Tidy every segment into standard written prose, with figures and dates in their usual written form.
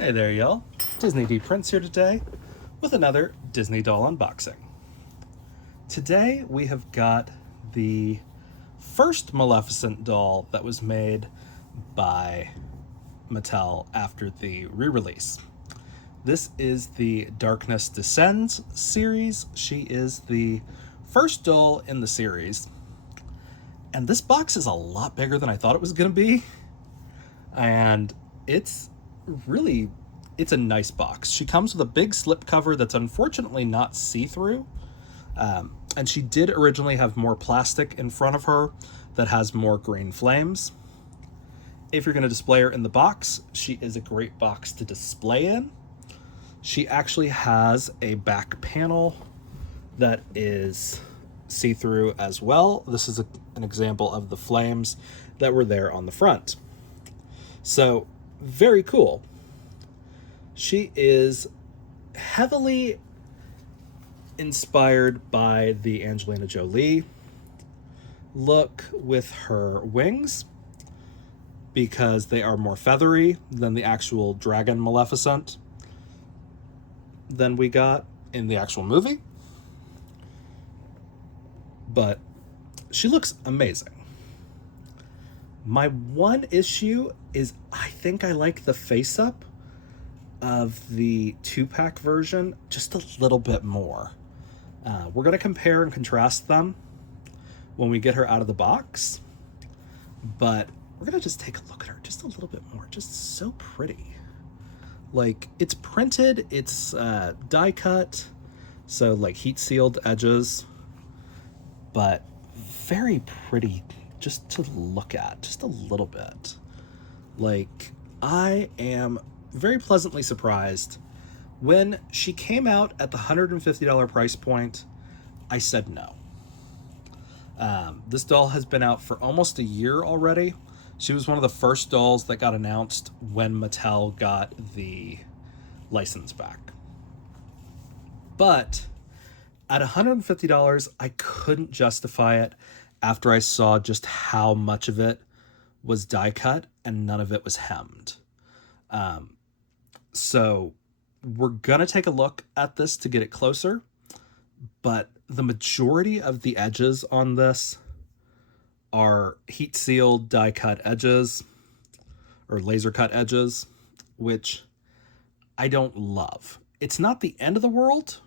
Hey there, y'all. Disney D Prince here today with another Disney doll unboxing. Today we have got the first Maleficent doll that was made by Mattel after the re-release. This is the Darkness Descends series. She is the first doll in the series. And this box is a lot bigger than I thought it was going to be. And it's a nice box. She comes with a big slip cover that's unfortunately not see-through. And she did originally have more plastic in front of her that has more green flames. If you're going to display her in the box, she is a great box to display in. She actually has a back panel that is see-through as well. This is an example of the flames that were there on the front. So, very cool. She is heavily inspired by the Angelina Jolie look with her wings because they are more feathery than the actual dragon Maleficent than we got in the actual movie. But she looks amazing. My one issue is I think I like the face-up of the 2-pack version just a little bit more. We're going to compare and contrast them when we get her out of the box, but we're going to just take a look at her just a little bit more. Just so pretty. Like, it's printed, it's die cut, so like heat sealed edges, but very pretty just to look at, just a little bit. Like, I am very pleasantly surprised. When she came out at the $150 price point, I said no. This doll has been out for almost a year already. She was one of the first dolls that got announced when Mattel got the license back. But at $150, I couldn't justify it after I saw just how much of it was die cut and none of it was hemmed. So we're going to take a look at this to get it closer, but the majority of the edges on this are heat sealed die cut edges or laser cut edges, which I don't love. It's not the end of the world,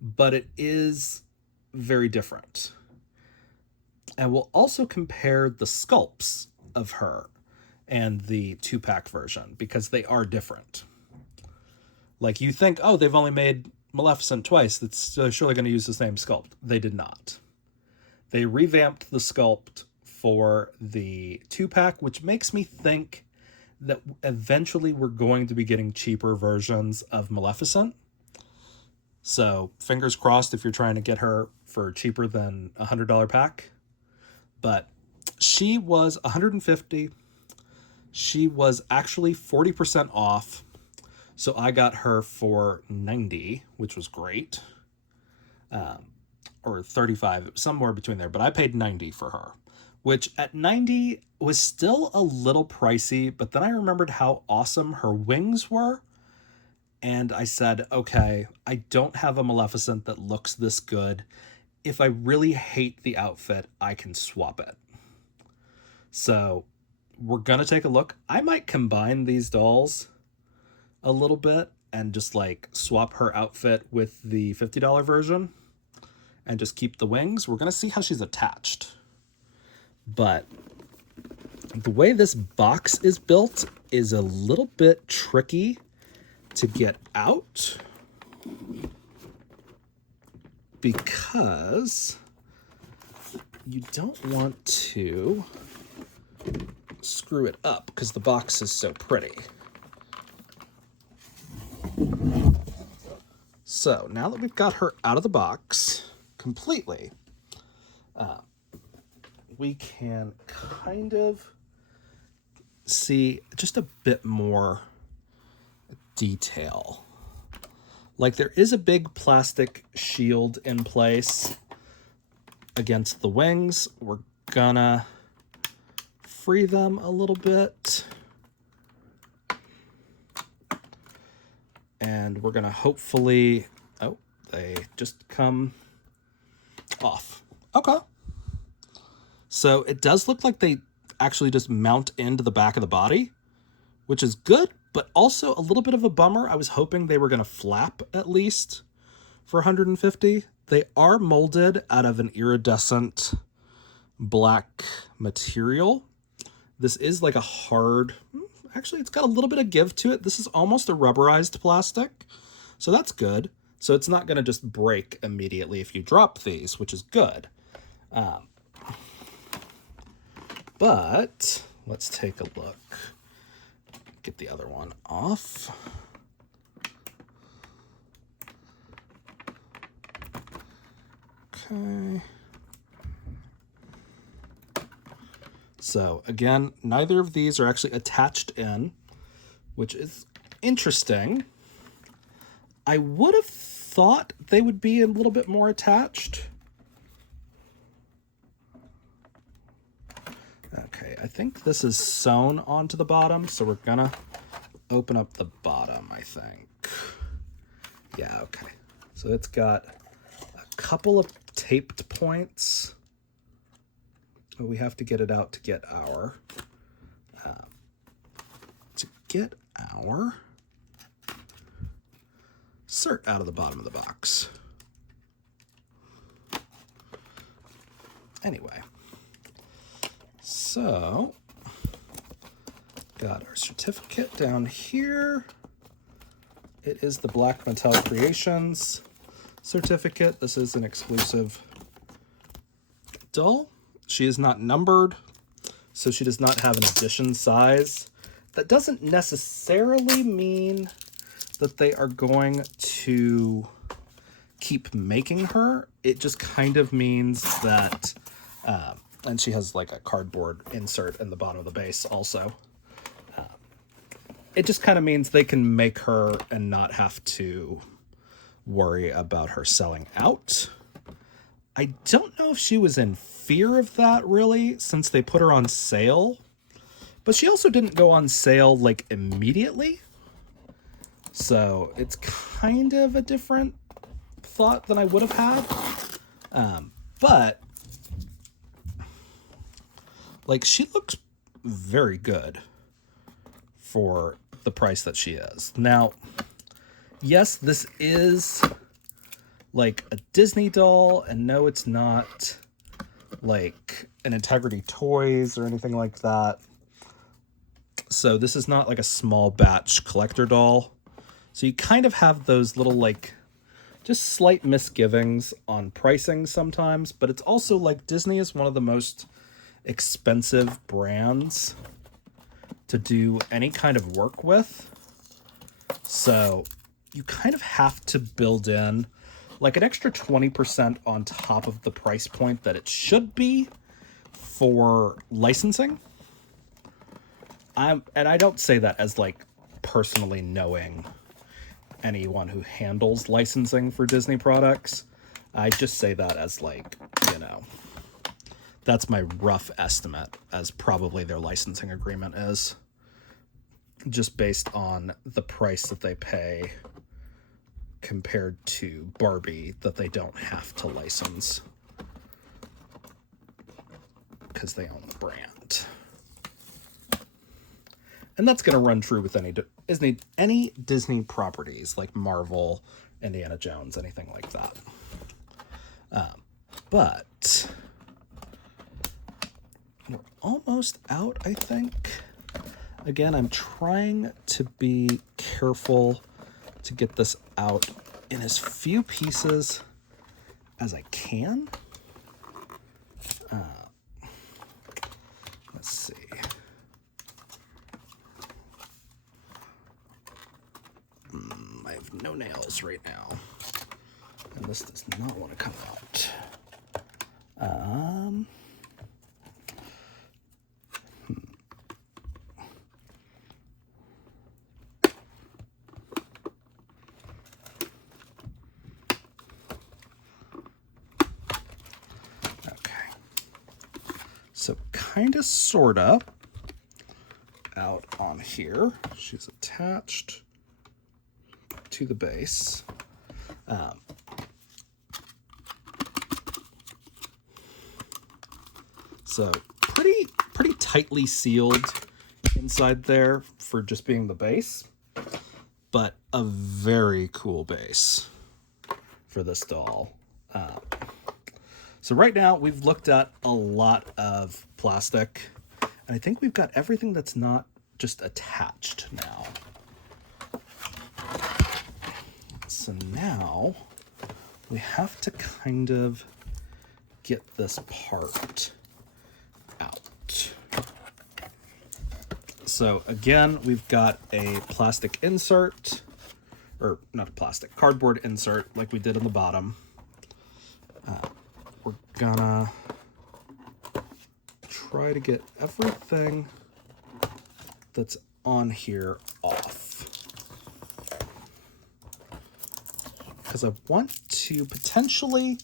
but it is very different. And we'll also compare the sculpts of her and the 2-pack version because they are different. Like, you think, oh, they've only made Maleficent twice, they're surely going to use the same sculpt. They did not. They revamped the sculpt for the 2-pack, which makes me think that eventually we're going to be getting cheaper versions of Maleficent. So fingers crossed if you're trying to get her for cheaper than a $100 pack. But she was $150. She was actually 40% off. So I got her for $90, which was great. Or $35, somewhere between there. But I paid $90 for her, which at $90 was still a little pricey. But then I remembered how awesome her wings were. And I said, okay, I don't have a Maleficent that looks this good. If I really hate the outfit, I can swap it. So we're going to take a look. I might combine these dolls a little bit and just like swap her outfit with the $50 version and just keep the wings. We're going to see how she's attached. But the way this box is built is a little bit tricky to get out because you don't want to screw it up because the box is so pretty. So now that we've got her out of the box completely, we can kind of see just a bit more detail. Like, there is a big plastic shield in place against the wings. We're gonna free them a little bit. And we're going to hopefully... Oh, they just come off. Okay. So it does look like they actually just mount into the back of the body, which is good, but also a little bit of a bummer. I was hoping they were going to flap at least for 150. They are molded out of an iridescent black material. This is like a hard... Actually, it's got a little bit of give to it. This is almost a rubberized plastic, so that's good. So it's not going to just break immediately if you drop these, which is good. But let's take a look. Get the other one off. Okay. So again, neither of these are actually attached in, which is interesting. I would have thought they would be a little bit more attached. Okay, I think this is sewn onto the bottom, so we're gonna open up the bottom, I think. Yeah, okay. So it's got a couple of taped points. But we have to get it out to get our cert out of the bottom of the box. Anyway, so got our certificate down here. It is the Black Mattel Creations certificate. This is an exclusive doll. She is not numbered, so she does not have an edition size. That doesn't necessarily mean that they are going to keep making her. It just kind of means that, and she has like a cardboard insert in the bottom of the base also. It just kind of means they can make her and not have to worry about her selling out. I don't know if she was in fear of that, really, since they put her on sale. But she also didn't go on sale, like, immediately. So it's kind of a different thought than I would have had. But, like, she looks very good for the price that she is. Now, yes, this is like a Disney doll, and no, it's not like an Integrity Toys or anything like that. So this is not like a small batch collector doll. So you kind of have those little like just slight misgivings on pricing sometimes, but it's also like Disney is one of the most expensive brands to do any kind of work with. So you kind of have to build in like an extra 20% on top of the price point that it should be for licensing. And I don't say that as like personally knowing anyone who handles licensing for Disney products. I just say that as like, you know, that's my rough estimate as probably their licensing agreement is, just based on the price that they pay compared to Barbie that they don't have to license because they own the brand. And that's going to run true with any Disney properties like Marvel, Indiana Jones, anything like that. But we're almost out, I think. Again, I'm trying to be careful to get this out in as few pieces as I can. Let's see. I have no nails right now, and this does not want to come out. So kind of, sort of, out on here. She's attached to the base. So pretty tightly sealed inside there for just being the base, but a very cool base for this doll. So right now we've looked at a lot of plastic, and I think we've got everything that's not just attached now. So now we have to kind of get this part out. So again, we've got a plastic insert, or not a plastic, cardboard insert like we did on the bottom. We're gonna try to get everything that's on here off, because I want to potentially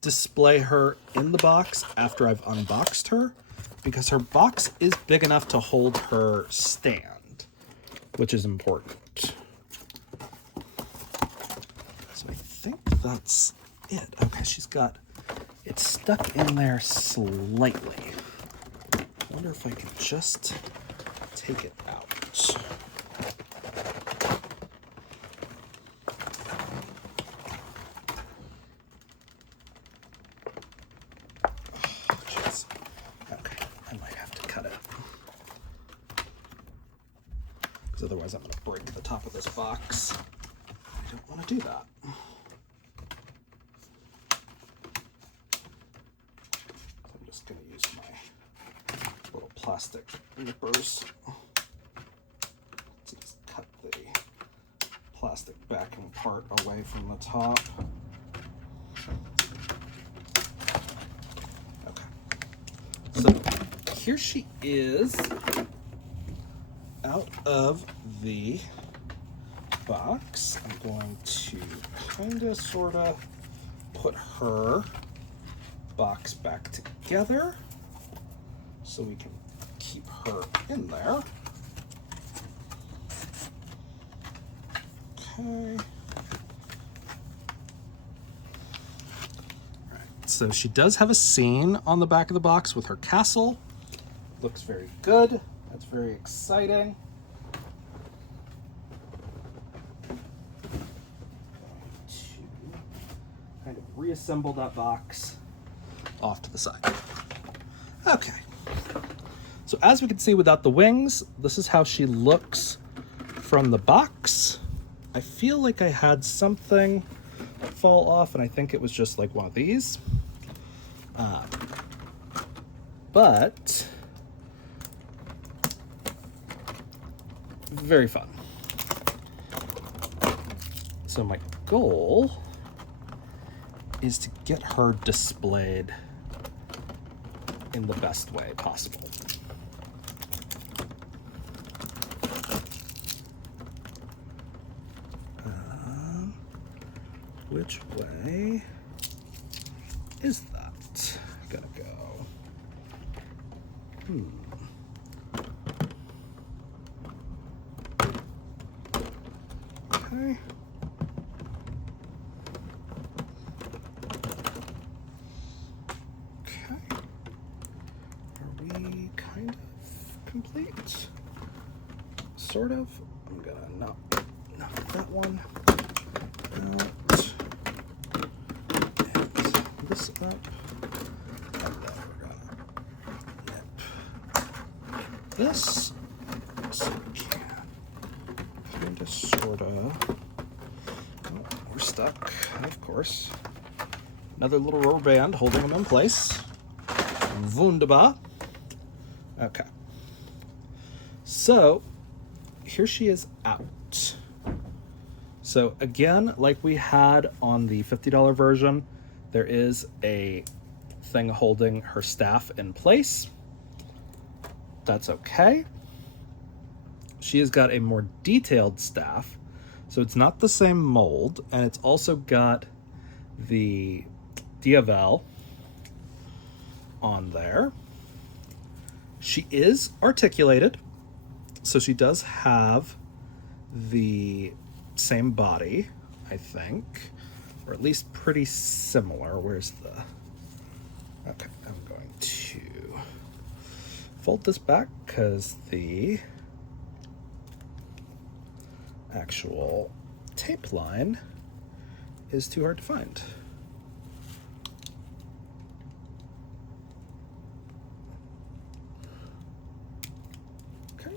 display her in the box after I've unboxed her, because her box is big enough to hold her stand, which is important. So I think that's it. Okay, she's got it stuck in there slightly. I wonder if I can just take it out. Otherwise I'm going to break the top of this box. I don't want to do that. I'm just going to use my little plastic nippers to just cut the plastic backing part away from the top. Okay. So here she is out of the box. I'm going to kind of sort of put her box back together so we can keep her in there. Okay. All right. So she does have a scene on the back of the box with her castle. Looks very good. That's very exciting. To kind of reassemble that box off to the side. Okay. So as we can see without the wings, this is how she looks from the box. I feel like I had something fall off, and I think it was just like one of these. But very fun. So my goal is to get her displayed in the best way possible. Which way is that gonna go? Okay. Okay. Are we kind of complete? Sort of. I'm gonna knock that one out. And this up. And then we're gonna nip this so we can kind of sort of. Oh, we're stuck, of course. Another little rubber band holding them in place. Wunderbar. Okay. So here she is out. So again, like we had on the $50 version, there is a thing holding her staff in place. That's okay. She has got a more detailed staff, so it's not the same mold, and it's also got the Diavel on there. She is articulated, so she does have the same body, I think, or at least pretty similar. Where's the... Okay, I'm going to fold this back because the actual tape line is too hard to find. Okay,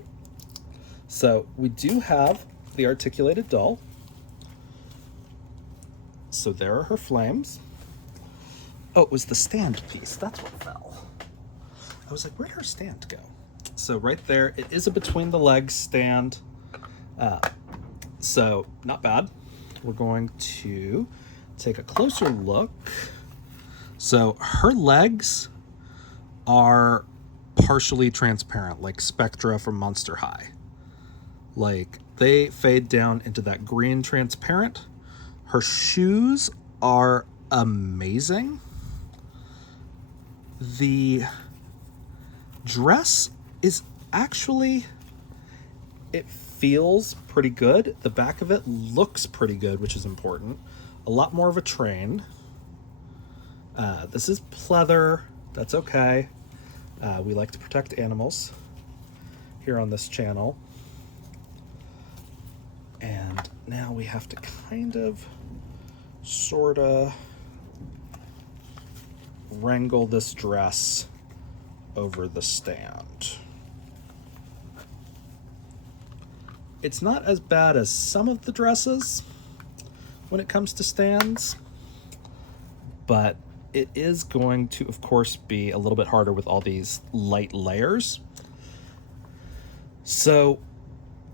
so we do have the articulated doll. So there are her flames. Oh, it was the stand piece. That's what fell. I was like, where'd her stand go? So right there, it is a between the legs stand. So not bad. We're going to take a closer look. So her legs are partially transparent, like Spectra from Monster High. Like, they fade down into that green transparent. Her shoes are amazing. The dress is actually, it feels pretty good. The back of it looks pretty good, which is important. A lot more of a train. This is pleather. That's okay. We like to protect animals here on this channel. And now we have to kind of sort of wrangle this dress over the stand. It's not as bad as some of the dresses when it comes to stands, but it is going to, of course, be a little bit harder with all these light layers. So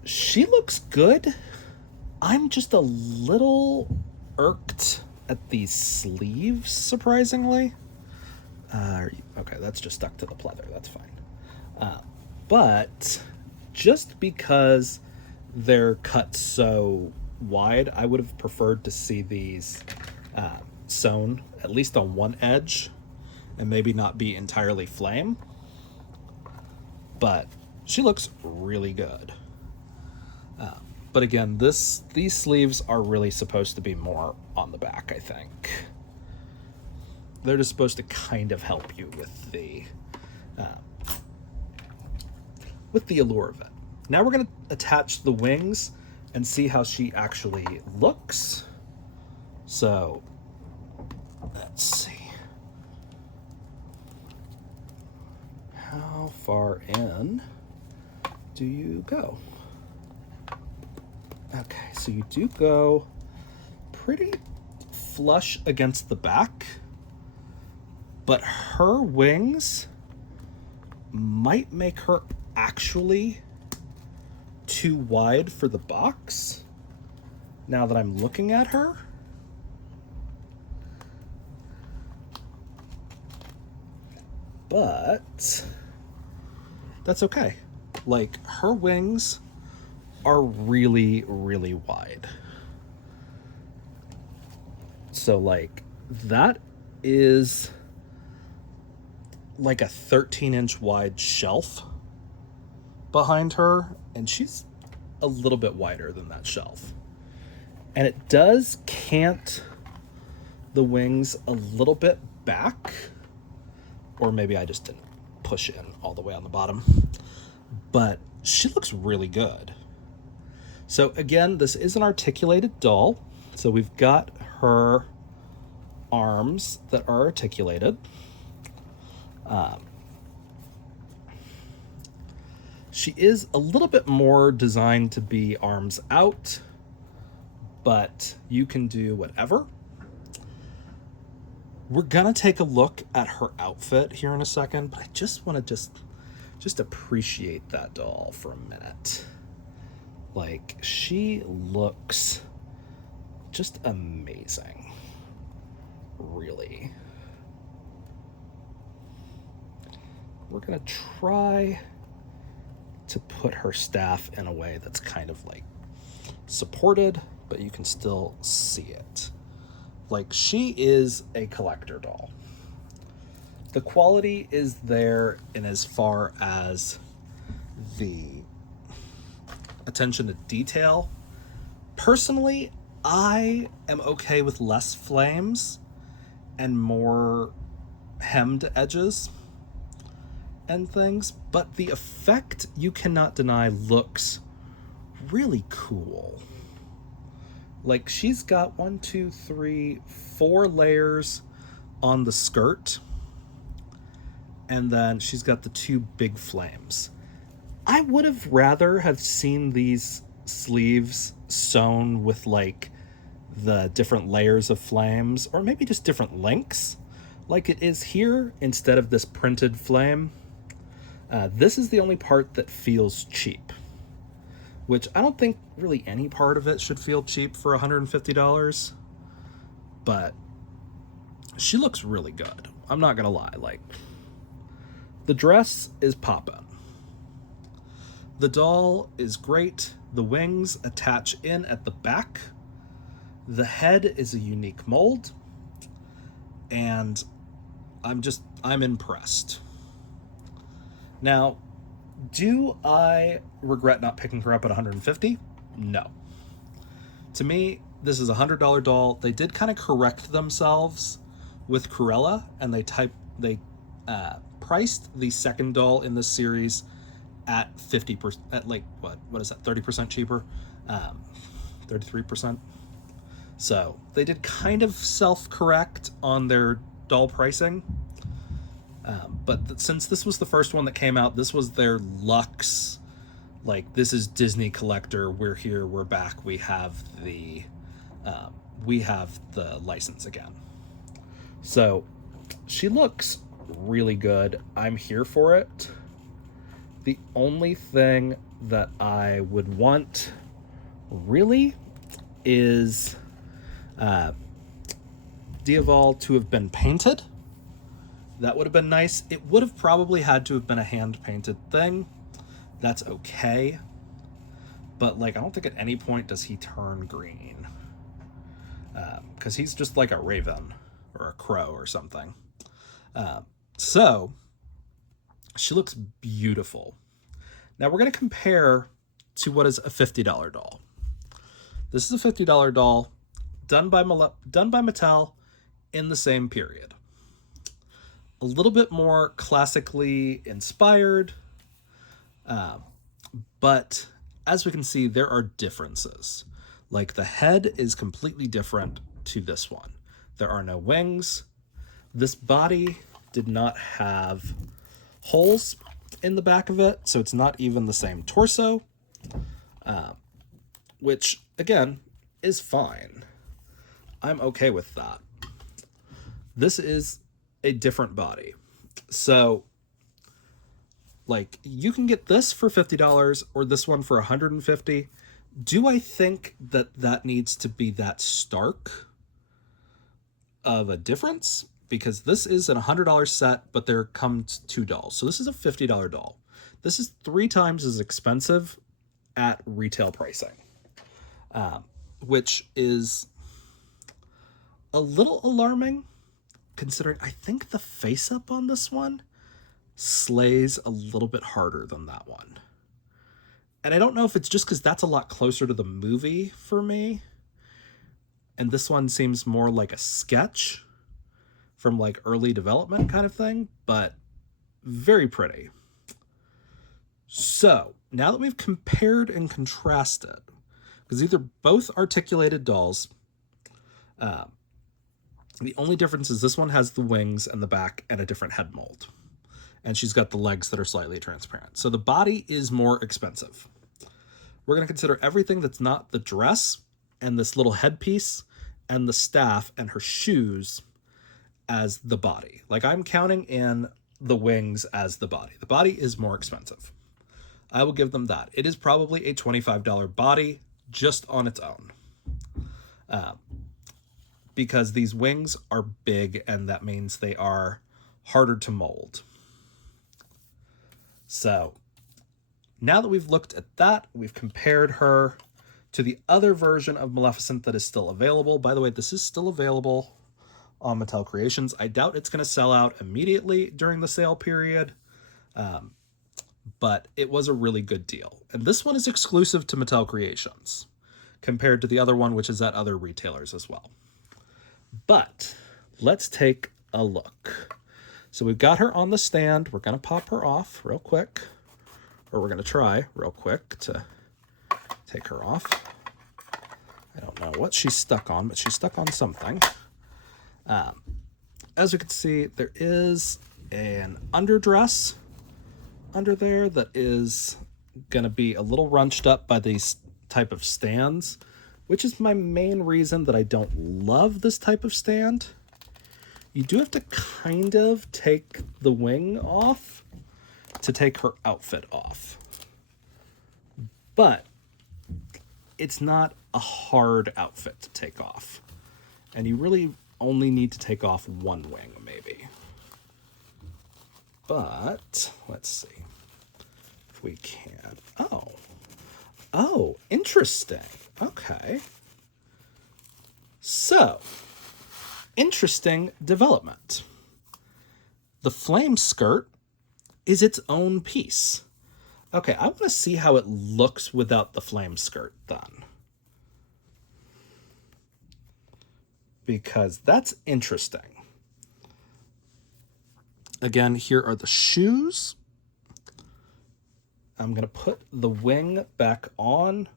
she looks good. I'm just a little irked at these sleeves, surprisingly. Okay, that's just stuck to the pleather. That's fine. But just because they're cut so wide, I would have preferred to see these sewn at least on one edge and maybe not be entirely flame. But she looks really good. But again, these sleeves are really supposed to be more on the back, I think. They're just supposed to kind of help you with the allure of it. Now we're going to attach the wings and see how she actually looks. So let's see. How far in do you go? Okay, so you do go pretty flush against the back, but her wings might make her actually too wide for the box now that I'm looking at her. But that's okay. Like, her wings are really, really wide. So, like, that is like a 13-inch wide shelf behind her, and she's a little bit wider than that shelf. And it does cant the wings a little bit back, or maybe I just didn't push in all the way on the bottom, but she looks really good. So again, this is an articulated doll. So we've got her arms that are articulated. She is a little bit more designed to be arms out, but you can do whatever. We're gonna take a look at her outfit here in a second, but I just want to just appreciate that doll for a minute. Like, she looks just amazing. Really. We're gonna try to put her staff in a way that's kind of like supported, but you can still see it. Like, she is a collector doll. The quality is there in as far as the attention to detail Personally, I am okay with less flames and more hemmed edges and things, but the effect, you cannot deny, looks really cool. Like, she's got 4 layers on the skirt, and then she's got the 2 big flames. I would have rather have seen these sleeves sewn with like the different layers of flames, or maybe just different lengths like it is here, instead of this printed flame. This is the only part that feels cheap, which I don't think really any part of it should feel cheap for $150, but she looks really good. I'm not gonna lie, like, the dress is poppin'. The doll is great. The wings attach in at the back. The head is a unique mold, and I'm impressed. Now, do I regret not picking her up at 150? No. To me, this is a $100 doll. They did kind of correct themselves with Cruella, and they priced the second doll in this series at 50%, at like what is that, 30% cheaper, 33%. So they did kind of self-correct on their doll pricing. But since this was the first one that came out, this was their luxe. Like, this is Disney collector. We're here. We're back. We have the license again. So she looks really good. I'm here for it. The only thing that I would want really is Diaval to have been painted. That would have been nice. It would have probably had to have been a hand-painted thing. That's okay. But, like, I don't think at any point does he turn green. Because he's just like a raven or a crow or something. So, she looks beautiful. Now, we're going to compare to what is a $50 doll. This is a $50 doll done by Mattel in the same period. A little bit more classically inspired, but as we can see, there are differences. Like, the head is completely different to this one. There are no wings. This body did not have holes in the back of it, so it's not even the same torso, which, again, is fine. I'm okay with that. This is a different body. So, like, you can get this for $50 or this one for $150. Do I think that needs to be that stark of a difference? Because this is an $100 set, but there comes 2 dolls. So this is a $50 doll. This is 3 times as expensive at retail pricing, which is a little alarming, considering I think the face up on this one slays a little bit harder than that one. And I don't know if it's just because that's a lot closer to the movie for me, and this one seems more like a sketch from like early development kind of thing, but very pretty. So now that we've compared and contrasted, because these are both articulated dolls, the only difference is this one has the wings and the back and a different head mold. And she's got the legs that are slightly transparent. So the body is more expensive. We're going to consider everything that's not the dress and this little headpiece and the staff and her shoes as the body. Like, I'm counting in the wings as the body. The body is more expensive. I will give them that. It is probably a $25 body just on its own. Because these wings are big, and that means they are harder to mold. So now that we've looked at that, we've compared her to the other version of Maleficent that is still available. By the way, this is still available on Mattel Creations. I doubt it's going to sell out immediately during the sale period, but it was a really good deal. And this one is exclusive to Mattel Creations, compared to the other one, which is at other retailers as well. But let's take a look. So we've got her on the stand. We're going to pop her off real quick, or we're going to try real quick to take her off. I don't know what she's stuck on, but she's stuck on something. As we can see, there is an underdress under there that is going to be a little runched up by these type of stands, which is my main reason that I don't love this type of stand. You do have to kind of take the wing off to take her outfit off. But it's not a hard outfit to take off. And you really only need to take off one wing, maybe. But let's see if we can. Oh, interesting. Okay. So, interesting development. The flame skirt is its own piece. Okay, I want to see how it looks without the flame skirt then. Because that's interesting. Again, here are the shoes. I'm going to put the wing back on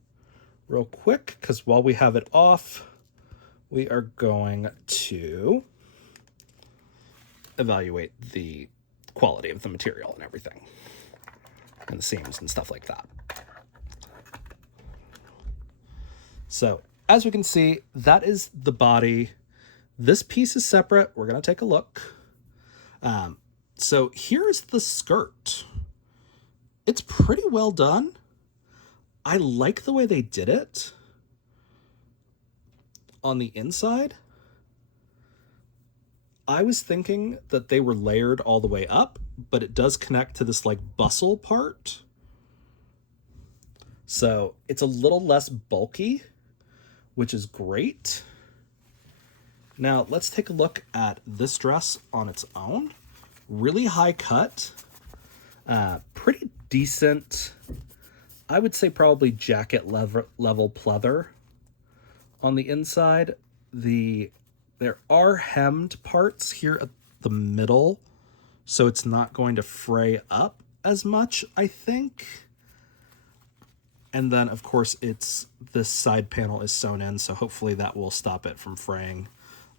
real quick, because while we have it off, we are going to evaluate the quality of the material and everything, and the seams and stuff like that. So, as we can see, that is the body. This piece is separate. We're going to take a look. So here's the skirt. It's pretty well done. I like the way they did it on the inside. I was thinking that they were layered all the way up, but it does connect to this like bustle part. So it's a little less bulky, which is great. Now let's take a look at this dress on its own. Really high cut, pretty decent. I would say probably jacket level pleather on the inside. There are hemmed parts here at the middle, so it's not going to fray up as much, I think. And then, of course, this side panel is sewn in, so hopefully that will stop it from fraying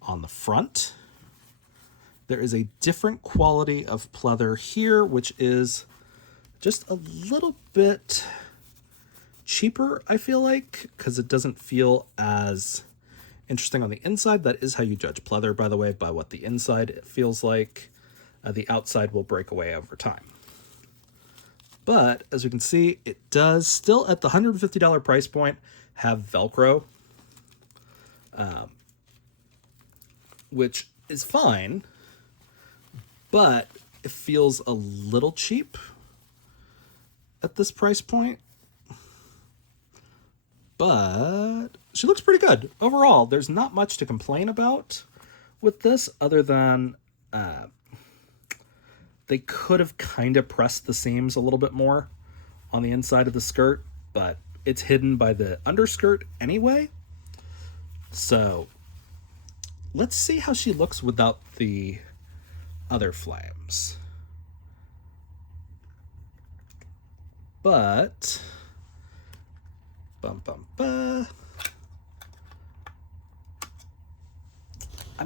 on the front. There is a different quality of pleather here, which is just a little bit cheaper, I feel like, because it doesn't feel as interesting on the inside. That is how you judge pleather, by the way, by what the inside feels like. The outside will break away over time. But as we can see, it does still at the $150 price point have Velcro, which is fine, but it feels a little cheap at this price point. But she looks pretty good overall. There's not much to complain about with this other than they could have kind of pressed the seams a little bit more on the inside of the skirt, but it's hidden by the underskirt anyway. So let's see how she looks without the other flames. But I'm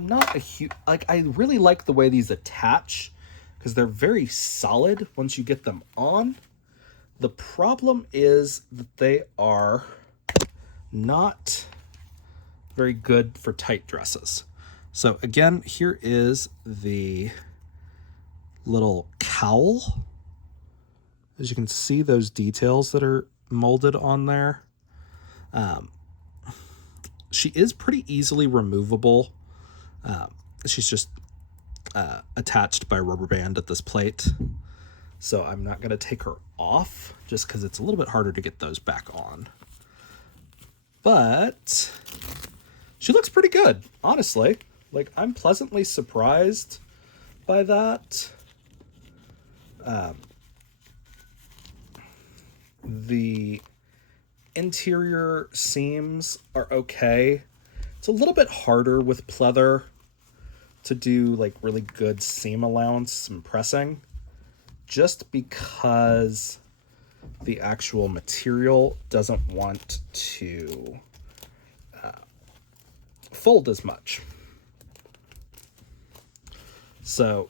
not a huge, like, I really like the way these attach because they're very solid once you get them on. The problem is that they are not very good for tight dresses. So again, here is the little cowl. As you can see, those details that are molded on there. She is pretty easily removable. She's just attached by a rubber band at this plate. So I'm not going to take her off just because it's a little bit harder to get those back on. But she looks pretty good, honestly. Like, I'm pleasantly surprised by that. The interior seams are okay. It's a little bit harder with pleather to do like really good seam allowance and pressing, just because the actual material doesn't want to fold as much. So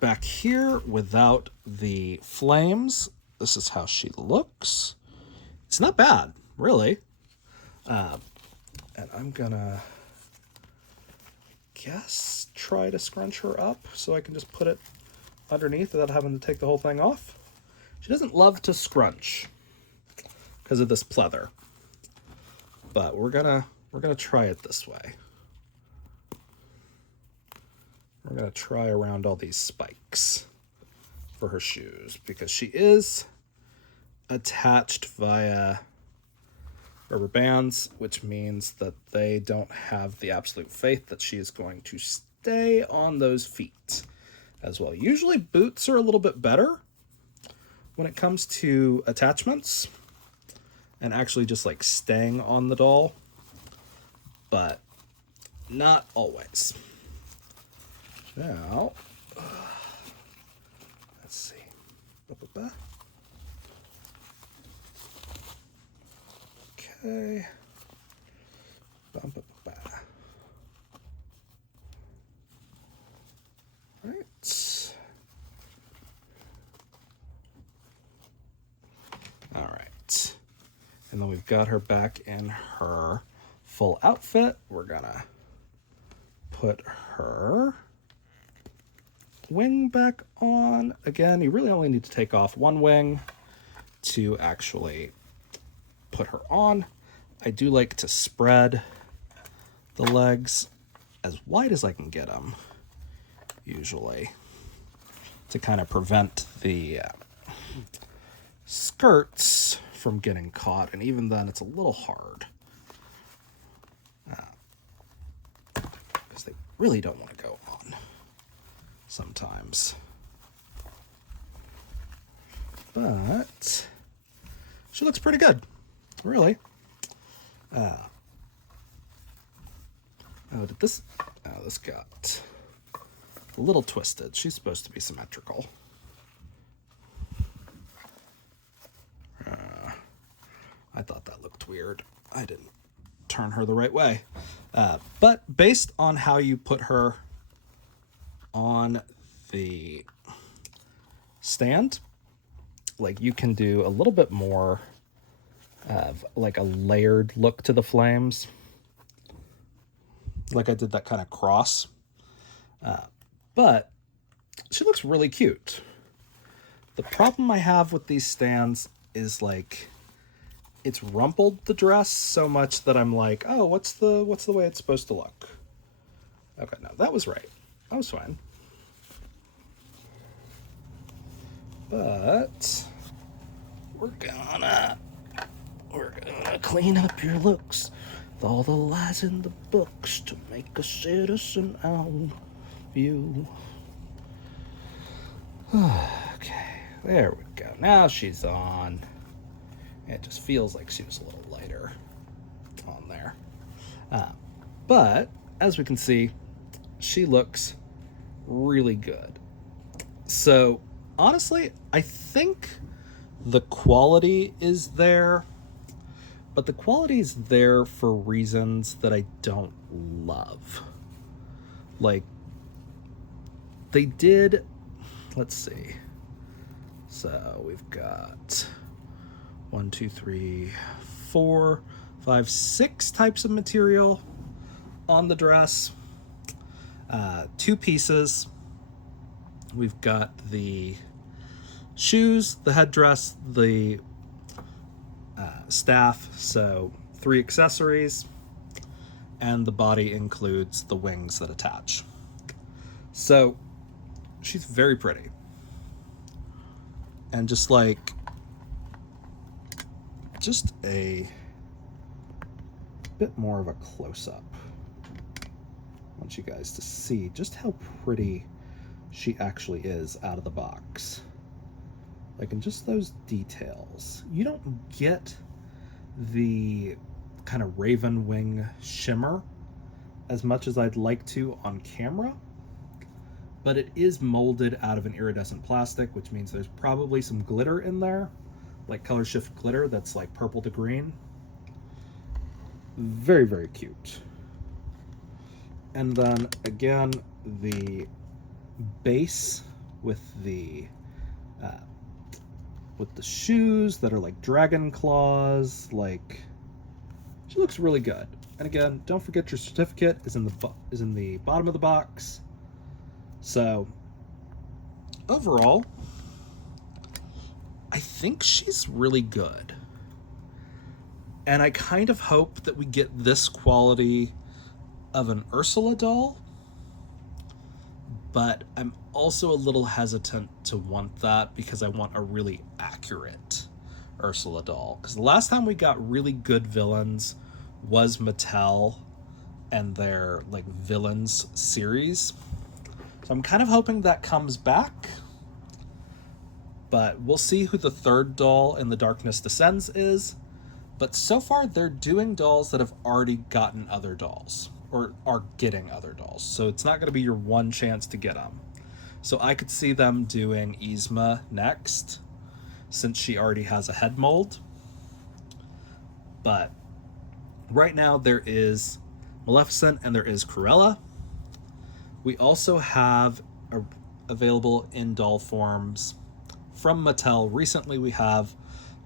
back here without the flames, this is how she looks. It's not bad, really. And I'm gonna guess try to scrunch her up so I can just put it underneath without having to take the whole thing off. She doesn't love to scrunch because of this pleather, but we're gonna try it this way. We're gonna try around all these spikes for her shoes because she is attached via rubber bands, which means that they don't have the absolute faith that she is going to stay on those feet as well. Usually boots are a little bit better when it comes to attachments and actually just like staying on the doll, but not always. Now, let's see. Okay. Right. All right. And then we've got her back in her full outfit. We're gonna put her wing back on. Again, you really only need to take off one wing to actually put her on. I do like to spread the legs as wide as I can get them, usually, to kind of prevent the skirts from getting caught, and even then it's a little hard because they really don't want to go on sometimes. But she looks pretty good, really. This got a little twisted. She's supposed to be symmetrical. I thought that looked weird. I didn't turn her the right way. But based on how you put her on the stand, like you can do a little bit more of like a layered look to the flames. Like I did that kind of cross. But she looks really cute. The problem I have with these stands is like it's rumpled the dress so much that I'm like, oh, what's the way it's supposed to look? Okay, no, that was right. That was fine. But we're gonna clean up your looks with all the lies in the books to make a citizen out of you. Okay, there we go. Now she's on. It just feels like she was a little lighter on there. But as we can see, she looks really good. So honestly, I think the quality is there, but the quality is there for reasons that I don't love. Like, they did, let's see. So we've got 1, 2, 3, 4, 5, 6 types of material on the dress. 2 pieces. We've got the shoes, the headdress, the staff, so 3 accessories, and the body includes the wings that attach. So she's very pretty. And just a bit more of a close-up. I want you guys to see just how pretty she actually is out of the box. Like, in just those details. You don't get the kind of raven wing shimmer as much as I'd like to on camera, but it is molded out of an iridescent plastic, which means there's probably some glitter in there, like color shift glitter that's like purple to green. Very, very cute. And then again, the base with the shoes that are like dragon claws. Like, she looks really good. And again, don't forget your certificate is in the bottom of the box. So overall, I think she's really good. And I kind of hope that we get this quality of an Ursula doll, but I'm also a little hesitant to want that because I want a really accurate Ursula doll. Because the last time we got really good villains was Mattel and their like villains series. So I'm kind of hoping that comes back. But we'll see who the third doll in The Darkness Descends is. But so far, they're doing dolls that have already gotten other dolls, or are getting other dolls. So it's not going to be your one chance to get them. So I could see them doing Yzma next, since she already has a head mold. But right now, there is Maleficent and there is Cruella. We also have available in doll forms from Mattel. Recently, we have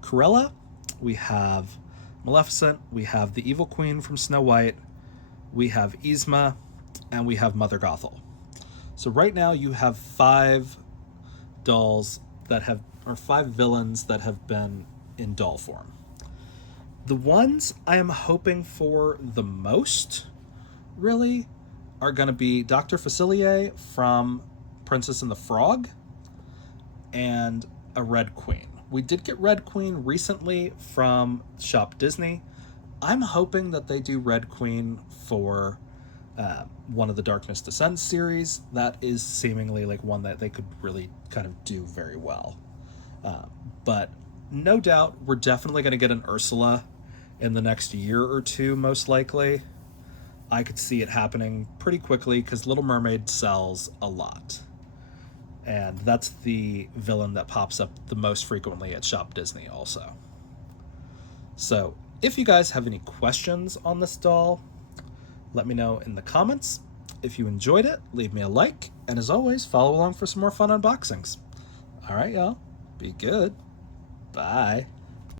Cruella, we have Maleficent, we have the Evil Queen from Snow White, we have Yzma, and we have Mother Gothel. So right now you have 5 dolls that have, or 5 villains that have been in doll form. The ones I am hoping for the most, really, are going to be Dr. Facilier from Princess and the Frog and a Red Queen. We did get Red Queen recently from Shop Disney. I'm hoping that they do Red Queen for one of the Darkness Descends series. That is seemingly like one that they could really kind of do very well. But no doubt we're definitely going to get an Ursula in the next year or two, most likely. I could see it happening pretty quickly because Little Mermaid sells a lot. And that's the villain that pops up the most frequently at Shop Disney also. So if you guys have any questions on this doll, let me know in the comments. If you enjoyed it, leave me a like. And as always, follow along for some more fun unboxings. All right, y'all. Be good. Bye.